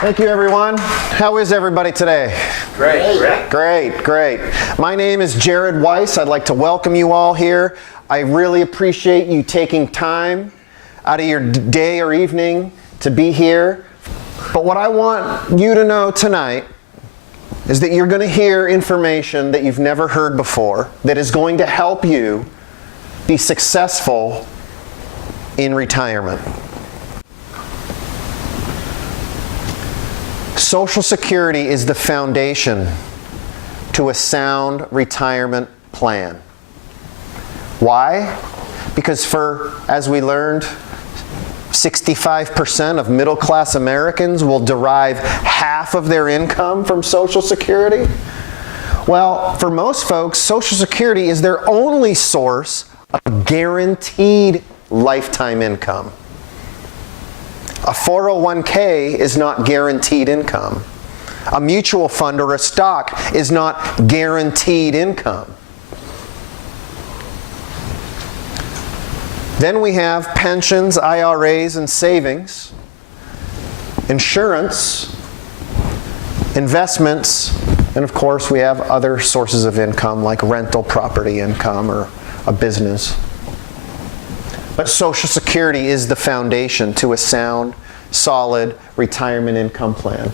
Thank you, everyone. How is everybody today? Great. Great. My name is Jared Weiss. I'd like to welcome you all here. I really appreciate you taking time out of your day or evening to be here. But what I want you to know tonight is that you're going to hear information that you've never heard before that is going to help you be successful in retirement. Social Security is the foundation to a sound retirement plan. Why? Because as we learned, 65% of middle-class Americans will derive half of their income from Social Security. Well, for most folks, Social Security is their only source of guaranteed lifetime income. A 401k is not guaranteed income. A mutual fund or a stock is not guaranteed income. Then we have pensions, IRAs, and savings, insurance, investments, and of course we have other sources of income like rental property income or a business. But Social Security is the foundation to a sound, solid retirement income plan.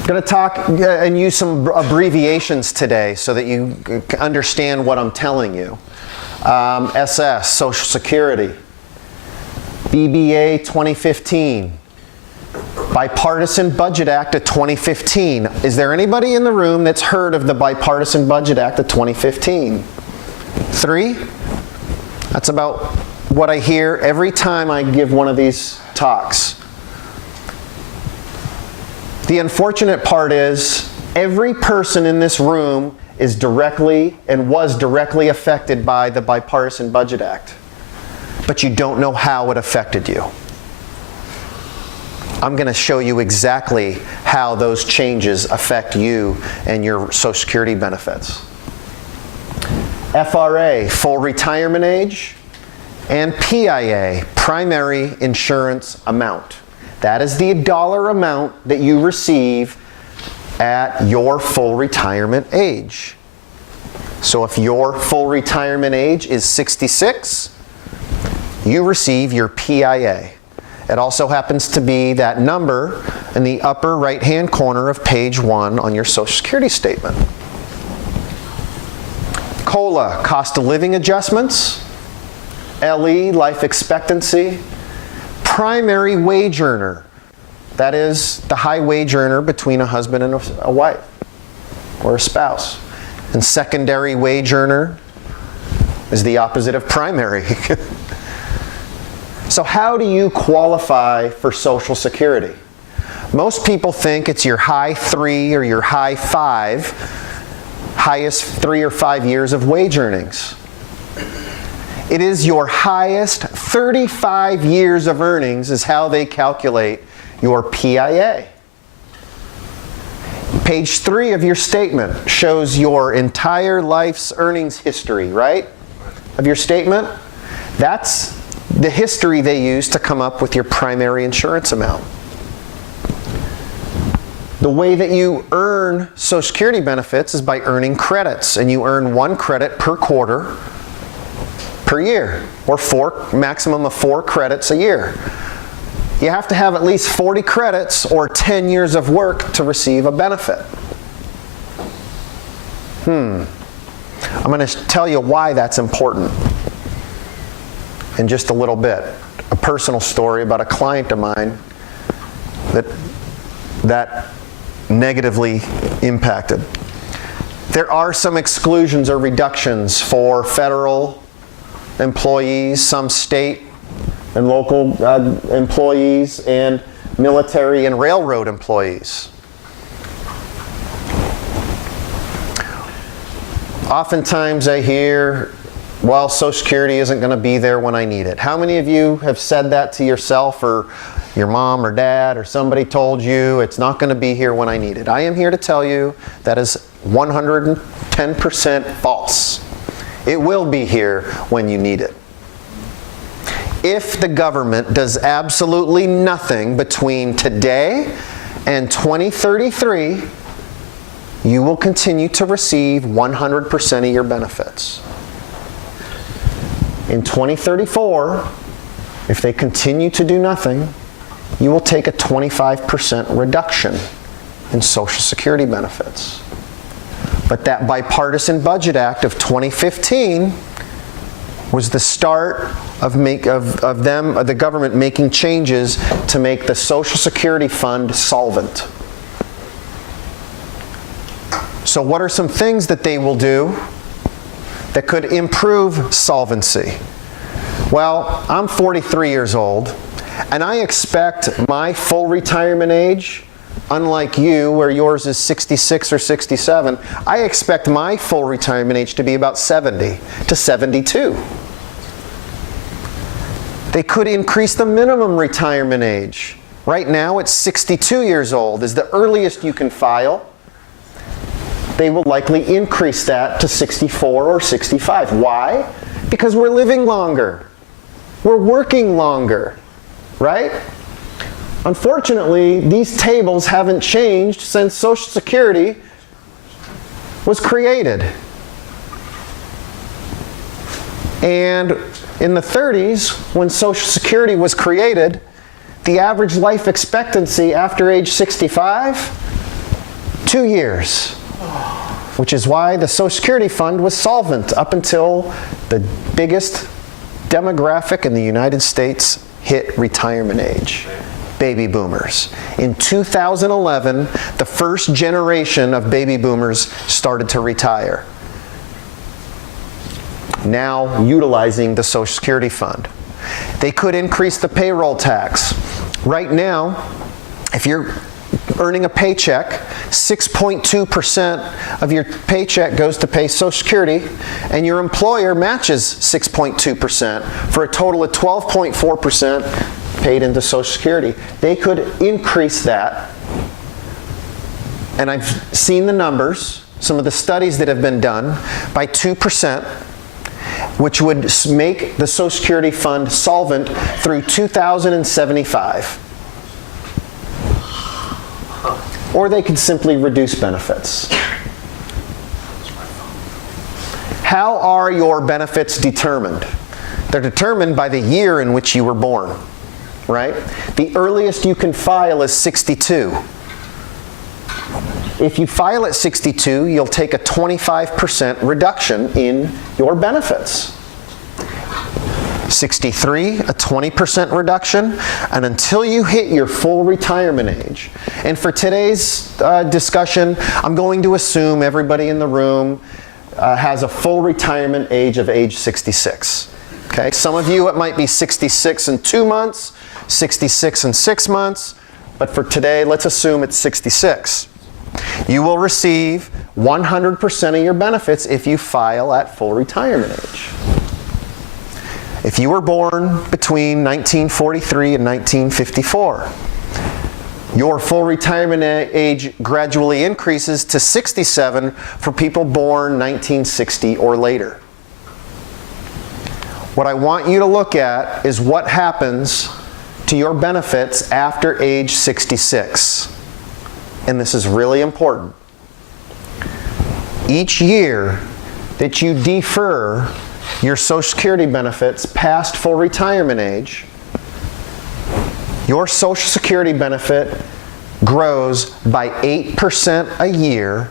I'm going to talk and use some abbreviations today so that you understand what I'm telling you. SS, Social Security. BBA 2015. Bipartisan Budget Act of 2015. Is there anybody in the room that's heard of the Bipartisan Budget Act of 2015? 3? That's about what I hear every time I give one of these talks. The unfortunate part is every person in this room is directly and was directly affected by the Bipartisan Budget Act, but you don't know how it affected you. I'm going to show you exactly how those changes affect you and your Social Security benefits. FRA, full retirement age, and PIA, primary insurance amount. That is the dollar amount that you receive at your full retirement age. So if your full retirement age is 66, you receive your PIA. It also happens to be that number in the upper right-hand corner of page 1 on your Social Security statement. COLA, cost of living adjustments. LE, life expectancy. Primary wage earner. That is the high wage earner between a husband and a wife or a spouse. And secondary wage earner is the opposite of primary. So how do you qualify for Social Security? Most people think it's your high 3 or your high 5, highest 3 or 5 years of wage earnings. It is your highest 35 years of earnings is how they calculate your PIA. Page 3 of your statement shows your entire life's earnings history, right? Of your statement. That's the history they use to come up with your primary insurance amount. The way that you earn Social Security benefits is by earning credits, and you earn 1 credit per quarter per year, or maximum of 4 credits a year. You have to have at least 40 credits or 10 years of work to receive a benefit. I'm going to tell you why that's important in just a little bit. A personal story about a client of mine that negatively impacted. There are some exclusions or reductions for federal employees, some state and local employees, and military and railroad employees. Oftentimes I hear, well, Social Security isn't going to be there when I need it. How many of you have said that to yourself, or your mom or dad or somebody told you it's not going to be here when I need it? I am here to tell you that is 110% false. It will be here when you need it. if the government does absolutely nothing between today and 2033, you will continue to receive 100% of your benefits. In 2034, if they continue to do nothing, you will take a 25% reduction in Social Security benefits. But that Bipartisan Budget Act of 2015 was the start of the government making changes to make the Social Security fund solvent. So what are some things that they will do that could improve solvency? Well, I'm 43 years old, and I expect my full retirement age, unlike you, where yours is 66 or 67, I expect my full retirement age to be about 70 to 72. They could increase the minimum retirement age. Right now, it's 62 years old is the earliest you can file. They will likely increase that to 64 or 65. Why? Because we're living longer. We're working longer, right? Unfortunately, these tables haven't changed since Social Security was created. And in the 30s, when Social Security was created, the average life expectancy after age 65, 2 years. Which is why the Social Security fund was solvent up until the biggest demographic in the United States hit retirement age. Baby boomers. In 2011, the first generation of baby boomers started to retire, now utilizing the Social Security fund. They could increase the payroll tax. Right now, if you're earning a paycheck, 6.2% of your paycheck goes to pay Social Security, and your employer matches 6.2% for a total of 12.4% paid into Social Security. They could increase that, and I've seen the numbers, some of the studies that have been done, by 2%, which would make the Social Security fund solvent through 2075. Or they could simply reduce benefits. How are your benefits determined? They're determined by the year in which you were born, right? The earliest you can file is 62. If you file at 62, you'll take a 25% reduction in your benefits. 63, a 20% reduction, and until you hit your full retirement age. And for today's discussion, I'm going to assume everybody in the room has a full retirement age of age 66. Okay, some of you it might be 66 and 2 months, 66 and 6 months, but for today, let's assume it's 66. You will receive 100% of your benefits if you file at full retirement age. If you were born between 1943 and 1954, your full retirement age gradually increases to 67 for people born 1960 or later. What I want you to look at is what happens to your benefits after age 66. And this is really important. Each year that you defer your Social Security benefits past full retirement age, your Social Security benefit grows by 8% a year,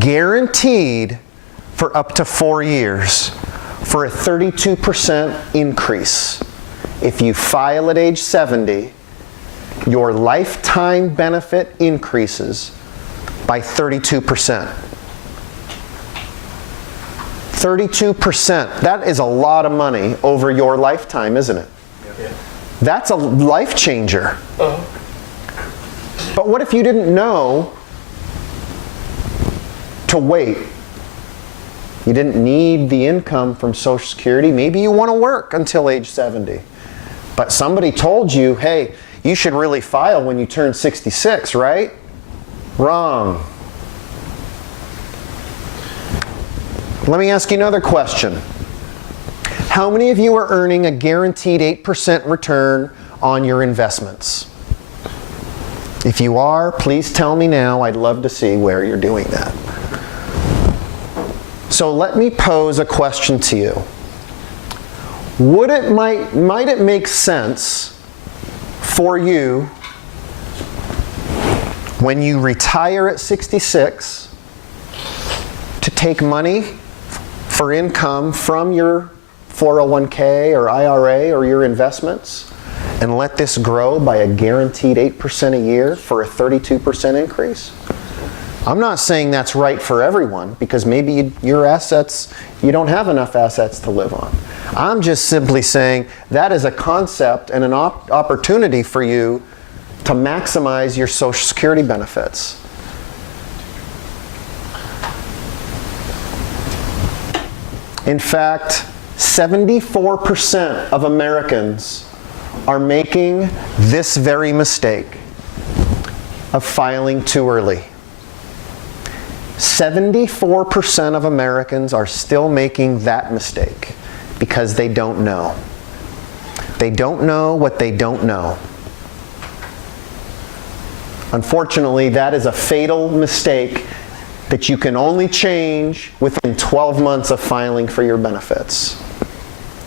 guaranteed for up to 4 years, for a 32% increase. If you file at age 70, your lifetime benefit increases by 32%. 32%, that is a lot of money over your lifetime, isn't it? Yeah. That's a life changer. But what if you didn't know to wait? You didn't need the income from Social Security. Maybe you want to work until age 70. But somebody told you, hey, you should really file when you turn 66, right? Wrong. Let me ask you another question. how many of you are earning a guaranteed 8% return on your investments? If you are, please tell me now. I'd love to see where you're doing that. So let me pose a question to you. Might it make sense for you when you retire at 66 to take money for income from your 401k or IRA or your investments and let this grow by a guaranteed 8% a year for a 32% increase? I'm not saying that's right for everyone, because maybe your assets, you don't have enough assets to live on. I'm just simply saying that is a concept and an opportunity for you to maximize your Social Security benefits. In fact, 74% of Americans are making this very mistake of filing too early. 74% of Americans are still making that mistake because they don't know. They don't know what they don't know. Unfortunately, that is a fatal mistake that you can only change within 12 months of filing for your benefits.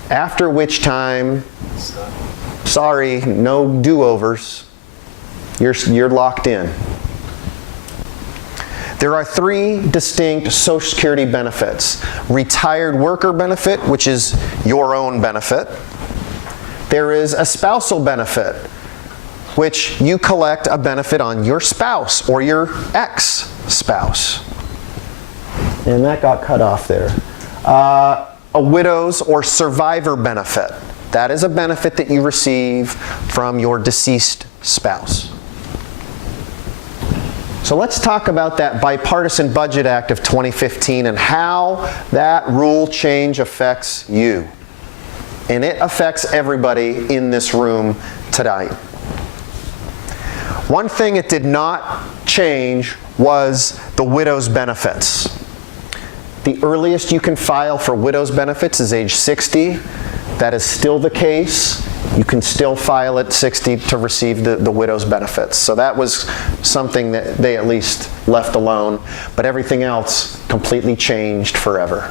After which time, sorry, no do-overs. You're locked in. There are 3 distinct Social Security benefits. Retired worker benefit, which is your own benefit. There is a spousal benefit, which you collect a benefit on your spouse or your ex-spouse. And that got cut off there. A widow's or survivor benefit. That is a benefit that you receive from your deceased spouse. So let's talk about that Bipartisan Budget Act of 2015 and how that rule change affects you. And it affects everybody in this room tonight. One thing it did not change was the widow's benefits. The earliest you can file for widow's benefits is age 60. That is still the case. You can still file at 60 to receive the widow's benefits. So that was something that they at least left alone. But everything else completely changed forever.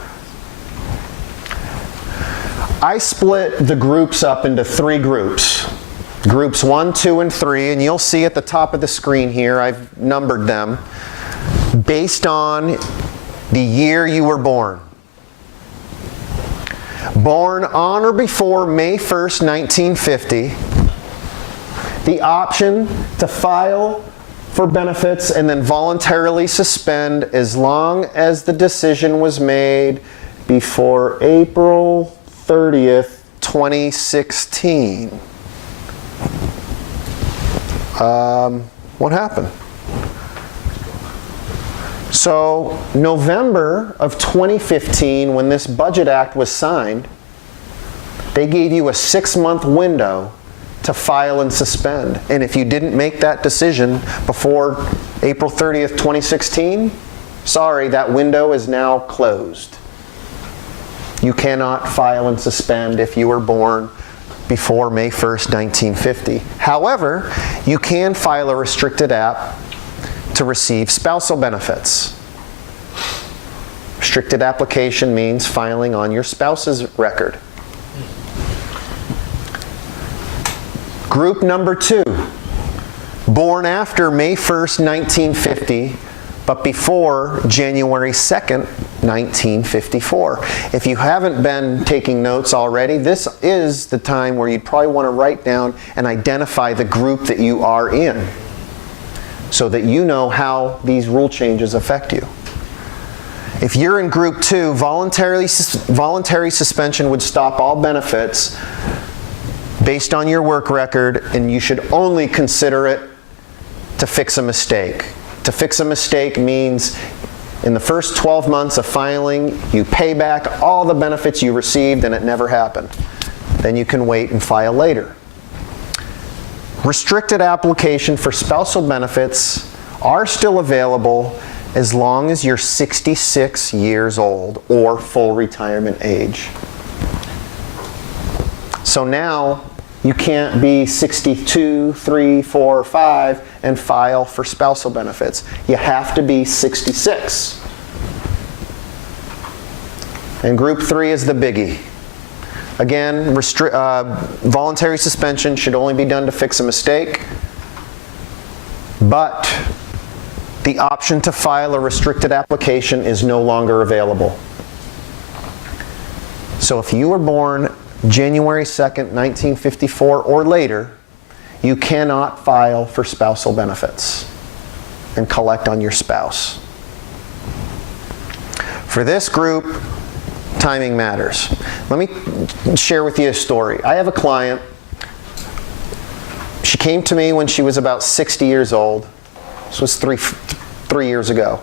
I split the groups up into 3 groups. Groups 1, 2, and 3, and you'll see at the top of the screen here, I've numbered them, based on the year you were born. Born on or before May 1st, 1950, the option to file for benefits and then voluntarily suspend as long as the decision was made before April 30th, 2016. What happened? So November of 2015, when this Budget Act was signed, they gave you a 6-month window to file and suspend. And if you didn't make that decision before April 30th, 2016, sorry, that window is now closed. You cannot file and suspend if you were born before May 1st, 1950. However, you can file a restricted app to receive spousal benefits. Restricted application means filing on your spouse's record. Group number 2, born after May 1st, 1950, but before January 2nd, 1954. If you haven't been taking notes already, this is the time where you'd probably want to write down and identify the group that you are in, so that you know how these rule changes affect you. If you're in Group 2, voluntary suspension would stop all benefits based on your work record, and you should only consider it to fix a mistake. To fix a mistake means in the first 12 months of filing, you pay back all the benefits you received and it never happened. Then you can wait and file later. Restricted application for spousal benefits are still available as long as you're 66 years old or full retirement age. So now you can't be 62, 3, 4, 5 and file for spousal benefits. You have to be 66. And group 3 is the biggie. Again, voluntary suspension should only be done to fix a mistake, but the option to file a restricted application is no longer available. So if you were born January 2nd, 1954 or later, you cannot file for spousal benefits and collect on your spouse. For this group, timing matters. Let me share with you a story. I have a client. She came to me when she was about 60 years old. This was three years ago.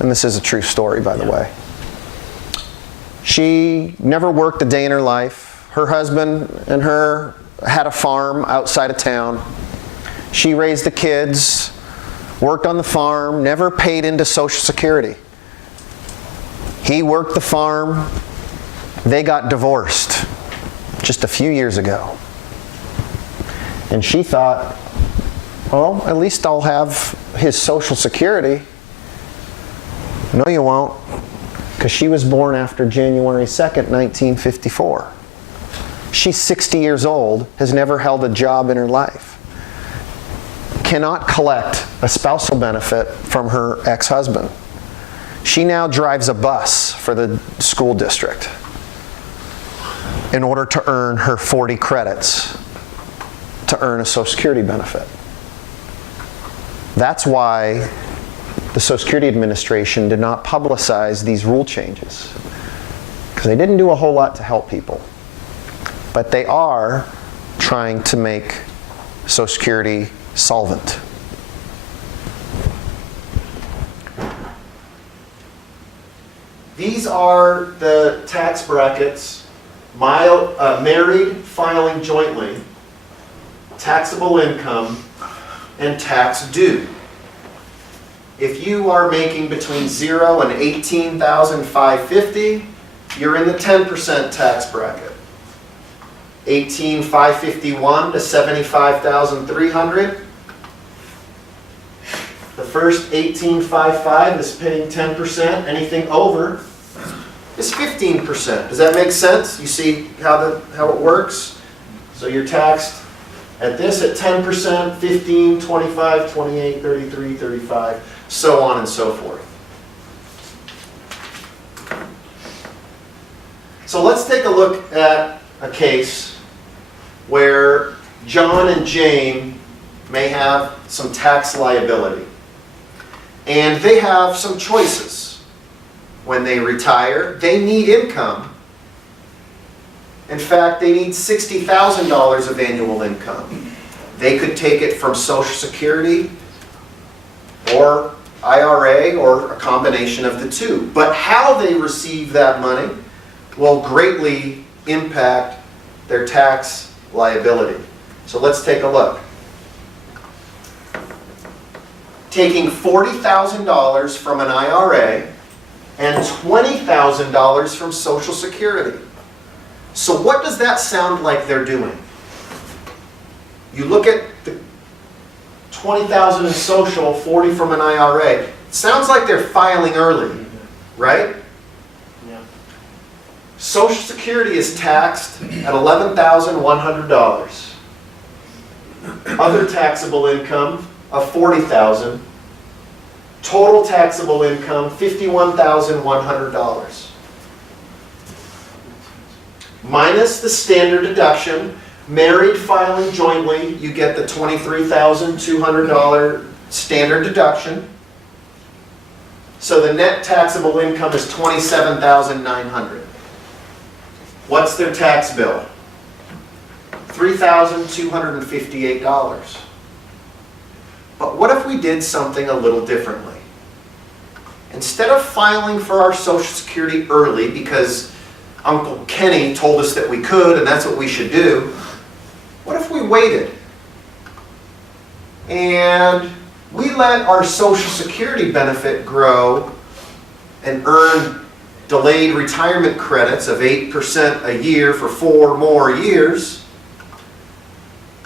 And this is a true story, by the way. She never worked a day in her life. Her husband and her had a farm outside of town. She raised the kids, worked on the farm, never paid into Social Security. He worked the farm. They got divorced just a few years ago. And she thought, well, at least I'll have his Social Security. No, you won't, because she was born after January 2nd, 1954. She's 60 years old, has never held a job in her life. Cannot collect a spousal benefit from her ex-husband. She now drives a bus for the school district in order to earn her 40 credits to earn a Social Security benefit. That's why the Social Security Administration did not publicize these rule changes, because they didn't do a whole lot to help people. But they are trying to make Social Security solvent. These are the tax brackets: married filing jointly, taxable income, and tax due. If you are making between 0 and $18,550, you're in the 10% tax bracket. $18,551 to $75,300. The first $18,555 is paying 10%. Anything over is 15%. Does that make sense? You see how it works? So you're taxed at this at 10%, 15, 25, 28, 33, 35, so on and so forth. So let's take a look at a case where John and Jane may have some tax liability. And they have some choices. When they retire, they need income. In fact, they need $60,000 of annual income. They could take it from Social Security or IRA or a combination of the two. But how they receive that money will greatly impact their tax liability. So let's take a look. Taking $40,000 from an IRA and $20,000 from Social Security. So what does that sound like they're doing? You look at the $20,000 in Social, $40,000 from an IRA. It sounds like they're filing early, right? Yeah. Social Security is taxed at $11,100. Other taxable income of $40,000. Total taxable income $51,100. Minus the standard deduction, married filing jointly, you get the $23,200 standard deduction. So the net taxable income is $27,900. What's their tax bill? $3,258. But what if we did something a little differently? Instead of filing for our Social Security early because Uncle Kenny told us that we could and that's what we should do, what if we waited and we let our Social Security benefit grow and earn delayed retirement credits of 8% a year for 4 more years,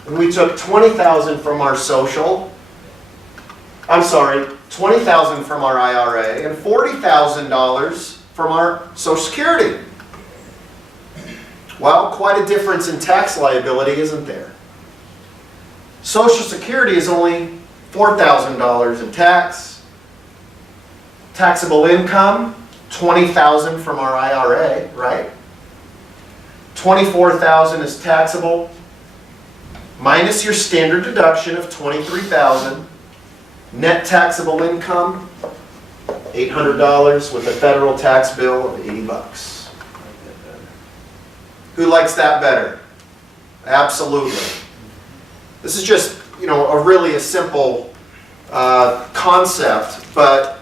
and we took $20,000 from our $20,000 from our IRA and $40,000 from our Social Security. Well, quite a difference in tax liability, isn't there? Social Security is only $4,000 in tax. Taxable income, $20,000 from our IRA, right? $24,000 is taxable, minus your standard deduction of $23,000. Net taxable income, $800 with a federal tax bill of $80. Who likes that better? Absolutely. This is just, a really simple concept, but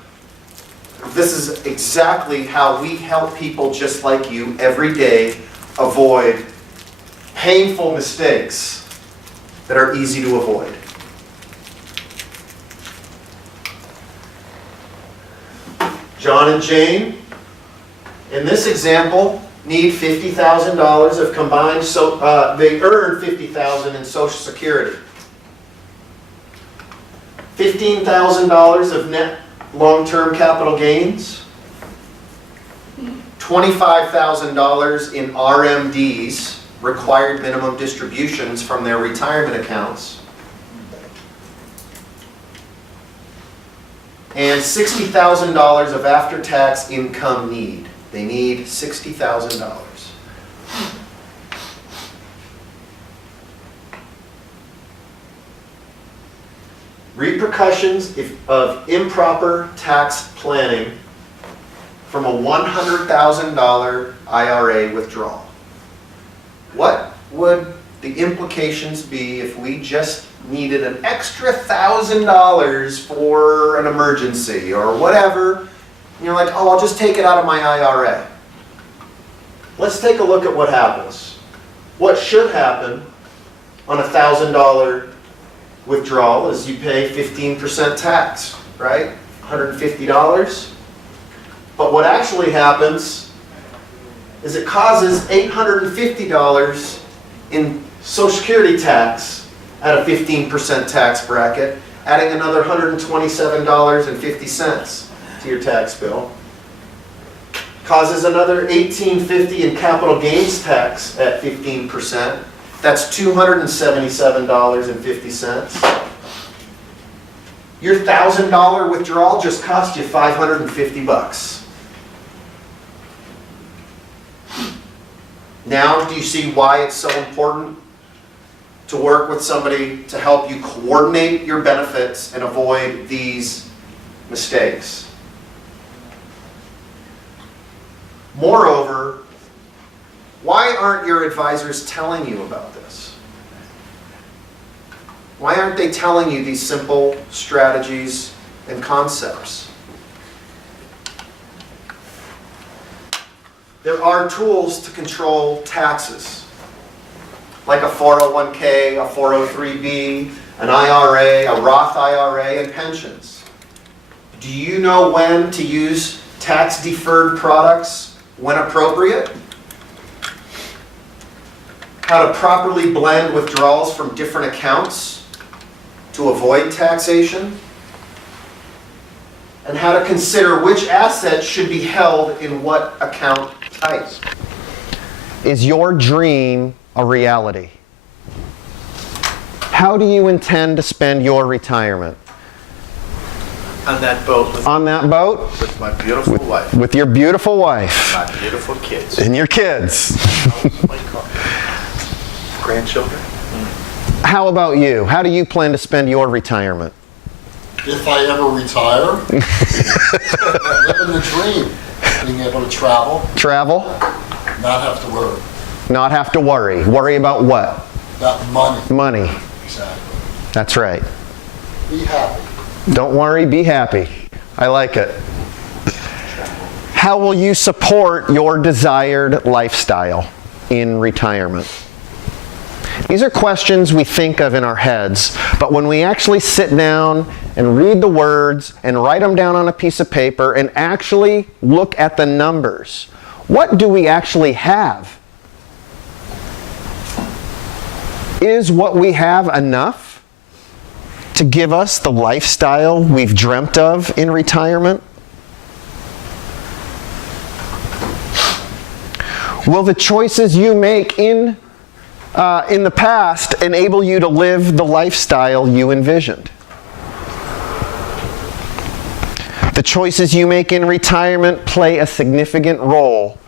this is exactly how we help people just like you every day avoid painful mistakes that are easy to avoid. John and Jane, in this example, need $50,000 of combined, they earn $50,000 in Social Security. $15,000 of net long-term capital gains, $25,000 in RMDs, required minimum distributions from their retirement accounts, and $60,000 of after-tax income need. They need $60,000. Repercussions of improper tax planning from a $100,000 IRA withdrawal. What would the implications be if we just needed an extra $1,000 for an emergency or whatever? And you're like, oh, I'll just take it out of my IRA. Let's take a look at what happens. What should happen on a $1,000 withdrawal is you pay 15% tax, right? $150. But what actually happens is it causes $850 in Social Security tax at a 15% tax bracket, adding another $127.50 to your tax bill. Causes another $1,850 in capital gains tax at 15%. That's $277.50. Your $1,000 withdrawal just cost you $550. Now, do you see why it's so important to work with somebody to help you coordinate your benefits and avoid these mistakes? Moreover, why aren't your advisors telling you about this? Why aren't they telling you these simple strategies and concepts? There are tools to control taxes, like a 401k, a 403b, an IRA, a Roth IRA, and pensions. Do you know when to use tax-deferred products when appropriate? How to properly blend withdrawals from different accounts to avoid taxation? And how to consider which assets should be held in what account type. Is your dream a reality? How do you intend to spend your retirement? On that boat. On that boat? With my beautiful wife. With your beautiful wife. My beautiful kids. And your kids. My car. Grandchildren. How about you? How do you plan to spend your retirement? If I ever retire, living the dream, being able to travel, Travel? not have to worry Not have to worry. Worry about what? about money. Money. Exactly. That's right. Be happy. Don't worry, be happy. I like it. How will you support your desired lifestyle in retirement? These are questions we think of in our heads, but when we actually sit down and read the words and write them down on a piece of paper and actually look at the numbers, what do we actually have? Is what we have enough to give us the lifestyle we've dreamt of in retirement? Will the choices you make in the past enable you to live the lifestyle you envisioned? The choices you make in retirement play a significant role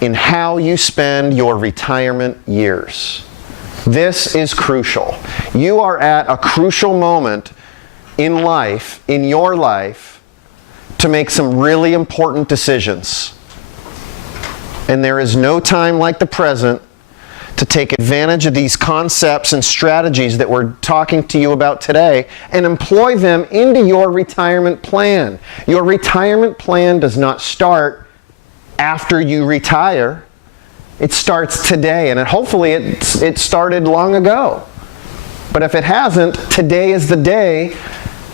in how you spend your retirement years. This is crucial. You are at a crucial moment in life, in your life, to make some really important decisions. And there is no time like the present to take advantage of these concepts and strategies that we're talking to you about today and employ them into your retirement plan. Your retirement plan does not start after you retire. It starts today, and hopefully it started long ago. But if it hasn't, today is the day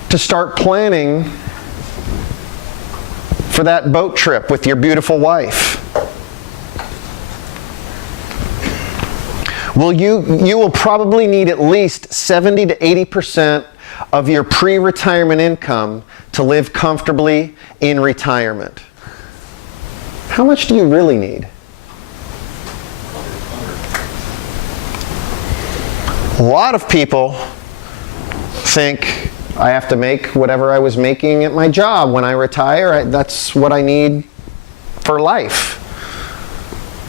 to start planning for that boat trip with your beautiful wife. You will probably need at least 70 to 80% of your pre-retirement income to live comfortably in retirement. How much do you really need? A lot of people think I have to make whatever I was making at my job when I retire. That's what I need for life.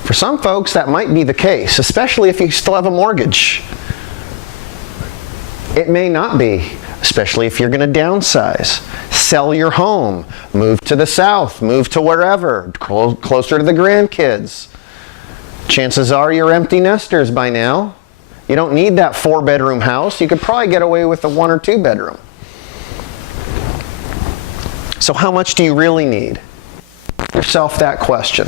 For some folks, that might be the case, especially if you still have a mortgage. It may not be, especially if you're going to downsize. Sell your home, move to the south, move to wherever, closer to the grandkids. Chances are you're empty nesters by now. You don't need that 4-bedroom house. You could probably get away with a 1 or 2 bedroom. So how much do you really need? Ask yourself that question.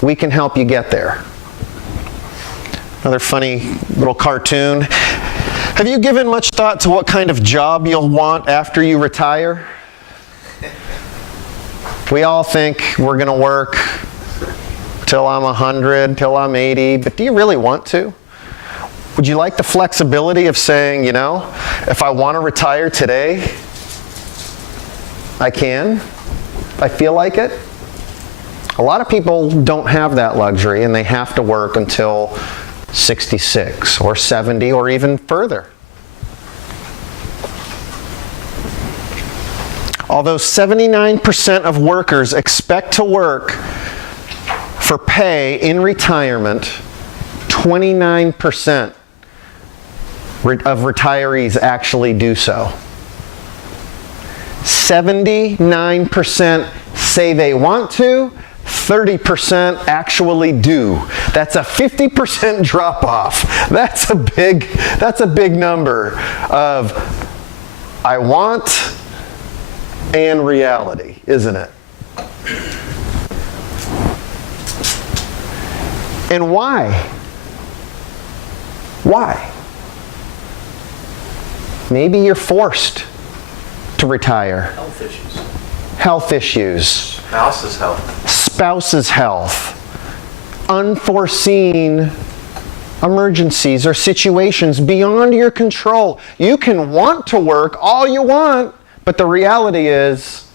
We can help you get there. Another funny little cartoon. Have you given much thought to what kind of job you'll want after you retire? We all think we're going to work till I'm 100, till I'm 80, but do you really want to? Would you like the flexibility of saying, if I want to retire today, I can? If I feel like it? A lot of people don't have that luxury, and they have to work until 66 or 70 or even further. Although 79% of workers expect to work for pay in retirement, 29% of retirees actually do so. 79% say they want to, 30% actually do. That's a 50% drop off. That's a big number of I want and reality, isn't it? And why? Why? Maybe you're forced to retire. Health issues. Health issues. Spouse's health. Spouse's health. Unforeseen emergencies or situations beyond your control. You can want to work all you want, but the reality is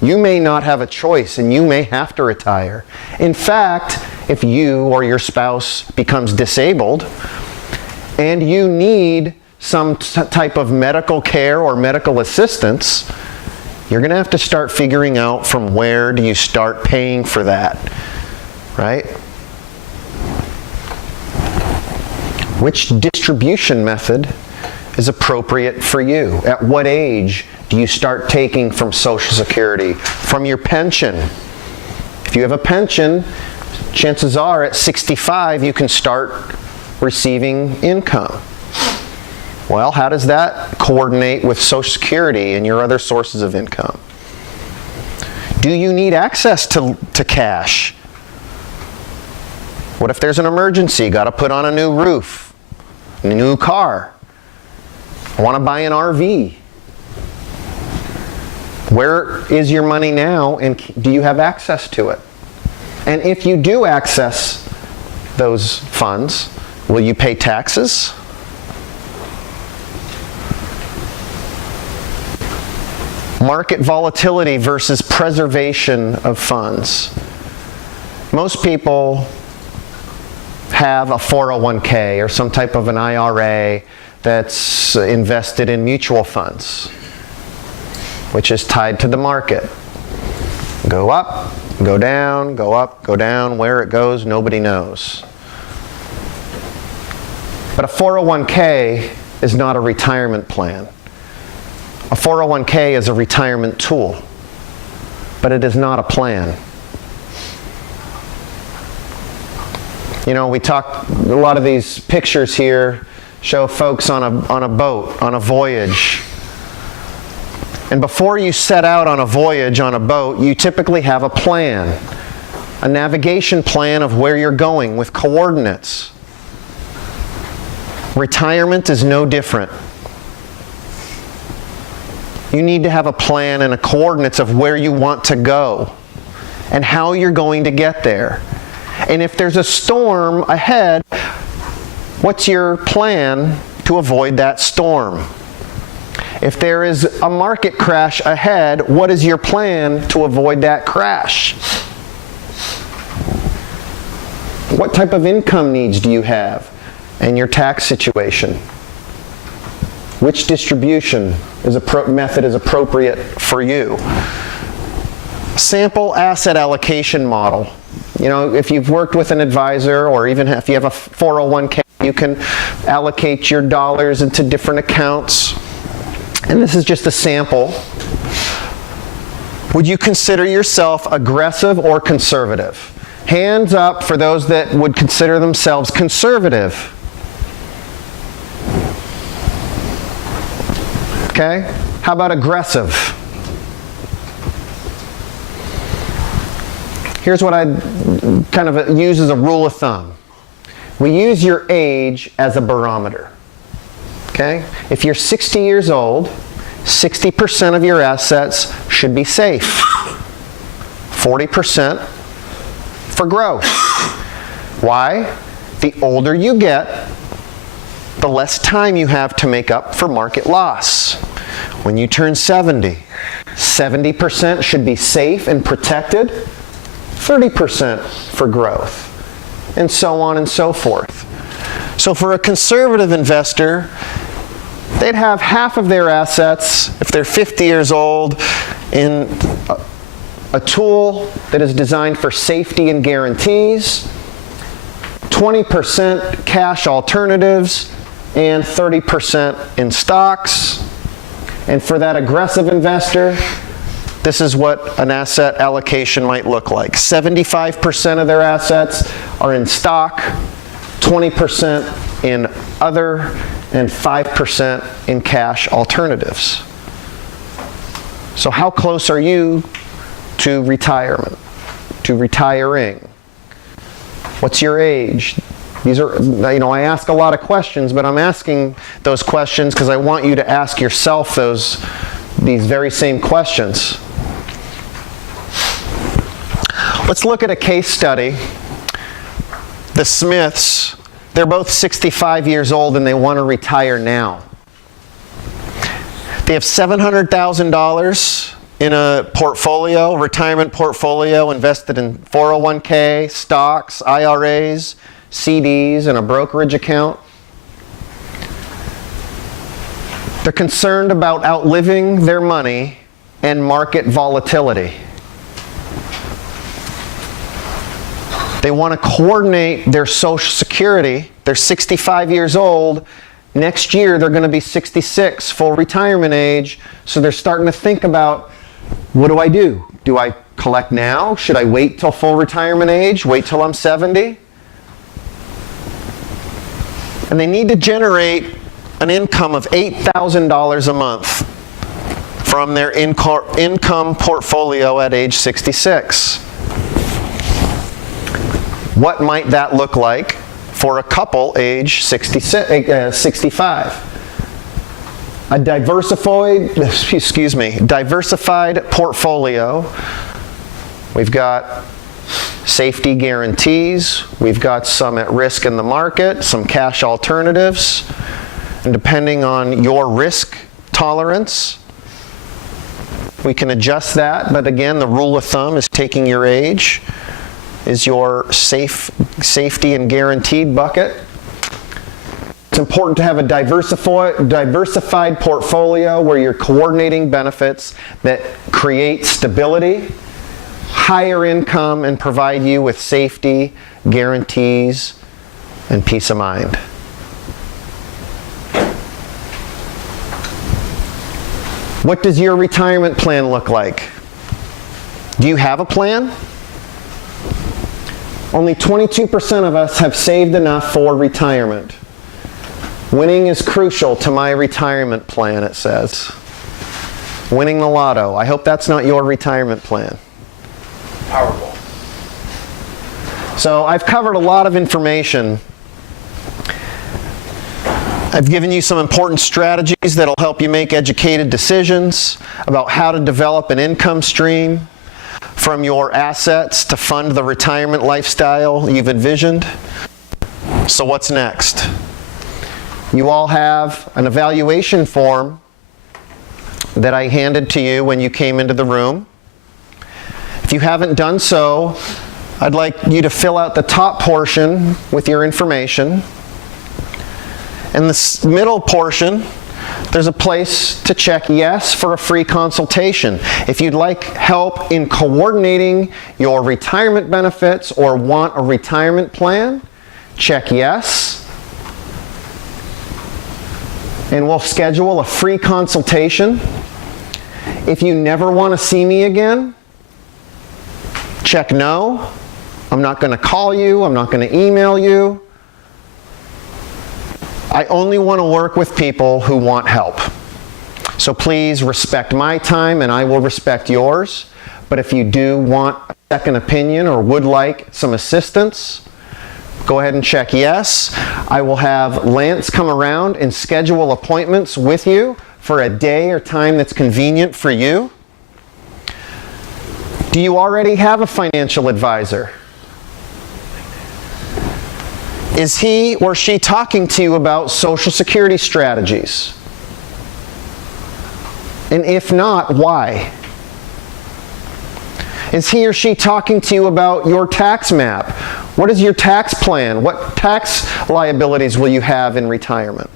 you may not have a choice and you may have to retire. In fact, if you or your spouse becomes disabled and you need some type of medical care or medical assistance, you're going to have to start figuring out from where do you start paying for that, right? Which distribution method is appropriate for you? At what age do you start taking from Social Security, from your pension? If you have a pension, chances are at 65 you can start receiving income. Well, how does that coordinate with Social Security and your other sources of income? Do you need access to cash? What if there's an emergency? Got to put on a new roof, a new car. I want to buy an RV. Where is your money now, and do you have access to it? And if you do access those funds, will you pay taxes? Market volatility versus preservation of funds. Most people have a 401k or some type of an IRA that's invested in mutual funds, which is tied to the market. Go up, go down, go up, go down. Where it goes, nobody knows. But a 401k is not a retirement plan. A 401k is a retirement tool, but it is not a plan. You know, we talk, a lot of these pictures here show folks on a boat, on a voyage. And before you set out on a voyage on a boat, you typically have a plan, a navigation plan of where you're going with coordinates. Retirement is no different. You need to have a plan and a coordinates of where you want to go and how you're going to get there. And if there's a storm ahead, what's your plan to avoid that storm? If there is a market crash ahead, what is your plan to avoid that crash? What type of income needs do you have and your tax situation? Which distribution method is appropriate for you? Sample asset allocation model. You know, if you've worked with an advisor, or even if you have a 401k, you can allocate your dollars into different accounts. And this is just a sample. Would you consider yourself aggressive or conservative? Hands up for those that would consider themselves conservative. Okay? How about aggressive? Here's what I kind of use as a rule of thumb. We use your age as a barometer. Okay? If you're 60 years old, 60% of your assets should be safe. 40% for growth. Why? The older you get, the less time you have to make up for market loss. When you turn 70, 70% should be safe and protected, 30% for growth, and so on and so forth. So for a conservative investor, they'd have half of their assets, if they're 50 years old, in a tool that is designed for safety and guarantees, 20% cash alternatives, and 30% in stocks. And for that aggressive investor, this is what an asset allocation might look like. 75% of their assets are in stock, 20% in other, and 5% in cash alternatives. So how close are you to retirement, to retiring? What's your age? These are, you know, I ask a lot of questions, but I'm asking those questions because I want you to ask yourself these very same questions. Let's look at a case study. The Smiths, they're both 65 years old and they want to retire now. They have $700,000 in a portfolio, retirement portfolio, invested in 401k, stocks, IRAs, CDs, and a brokerage account. They're concerned about outliving their money and market volatility. They want to coordinate their Social Security. They're 65 years old. Next year, they're going to be 66, full retirement age. So they're starting to think about, what do I do? Do I collect now? Should I wait till full retirement age? Wait till I'm 70? And they need to generate an income of $8,000 a month from their income portfolio at age 66. What might that look like for a couple age 65? A diversified portfolio. We've got safety guarantees. We've got some at risk in the market, some cash alternatives. And depending on your risk tolerance, we can adjust that. But again, the rule of thumb is taking your age is your safety and guaranteed bucket. It's important to have a diversified portfolio where you're coordinating benefits that create stability, higher income, and provide you with safety, guarantees, and peace of mind. What does your retirement plan look like? Do you have a plan? Only 22% of us have saved enough for retirement. Winning is crucial to my retirement plan, it says. Winning the lotto. I hope that's not your retirement plan. Powerball. So I've covered a lot of information. I've given you some important strategies that'll help you make educated decisions about how to develop an income stream from your assets to fund the retirement lifestyle you've envisioned. So what's next? You all have an evaluation form that I handed to you when you came into the room. If you haven't done so, I'd like you to fill out the top portion with your information. In the middle portion, there's a place to check yes for a free consultation. If you'd like help in coordinating your retirement benefits or want a retirement plan, check yes. And we'll schedule a free consultation. If you never want to see me again, check no. I'm not going to call you. I'm not going to email you. I only want to work with people who want help. So please respect my time and I will respect yours. But if you do want a second opinion or would like some assistance, go ahead and check yes. I will have Lance come around and schedule appointments with you for a day or time that's convenient for you. Do you already have a financial advisor? Is he or she talking to you about Social Security strategies? And if not, why? Is he or she talking to you about your tax map? What is your tax plan? What tax liabilities will you have in retirement?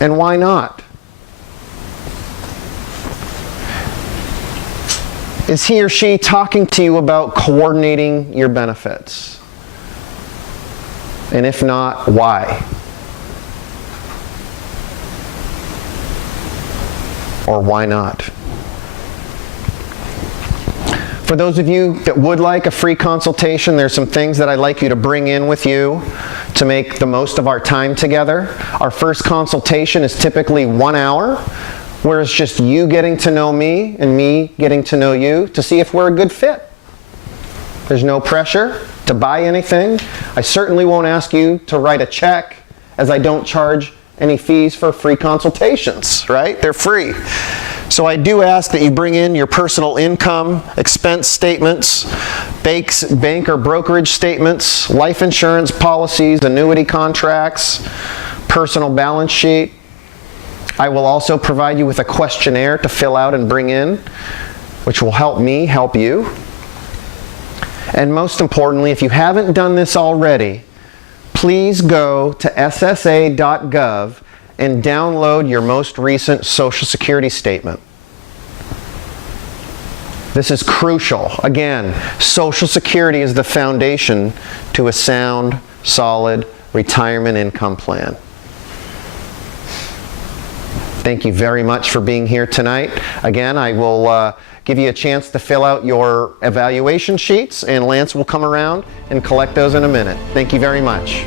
And why not? Is he or she talking to you about coordinating your benefits? And if not, why? Or why not? For those of you that would like a free consultation, there's some things that I'd like you to bring in with you to make the most of our time together. Our first consultation is typically 1 hour, where it's just you getting to know me and me getting to know you to see if we're a good fit. There's no pressure to buy anything. I certainly won't ask you to write a check, as I don't charge any fees for free consultations, right? They're free. So I do ask that you bring in your personal income, expense statements, bank or brokerage statements, life insurance policies, annuity contracts, personal balance sheet. I will also provide you with a questionnaire to fill out and bring in, which will help me help you. And most importantly, if you haven't done this already, please go to ssa.gov and download your most recent Social Security statement. This is crucial. Again, Social Security is the foundation to a sound, solid retirement income plan. Thank you very much for being here tonight. Again, I will give you a chance to fill out your evaluation sheets, and Lance will come around and collect those in a minute. Thank you very much.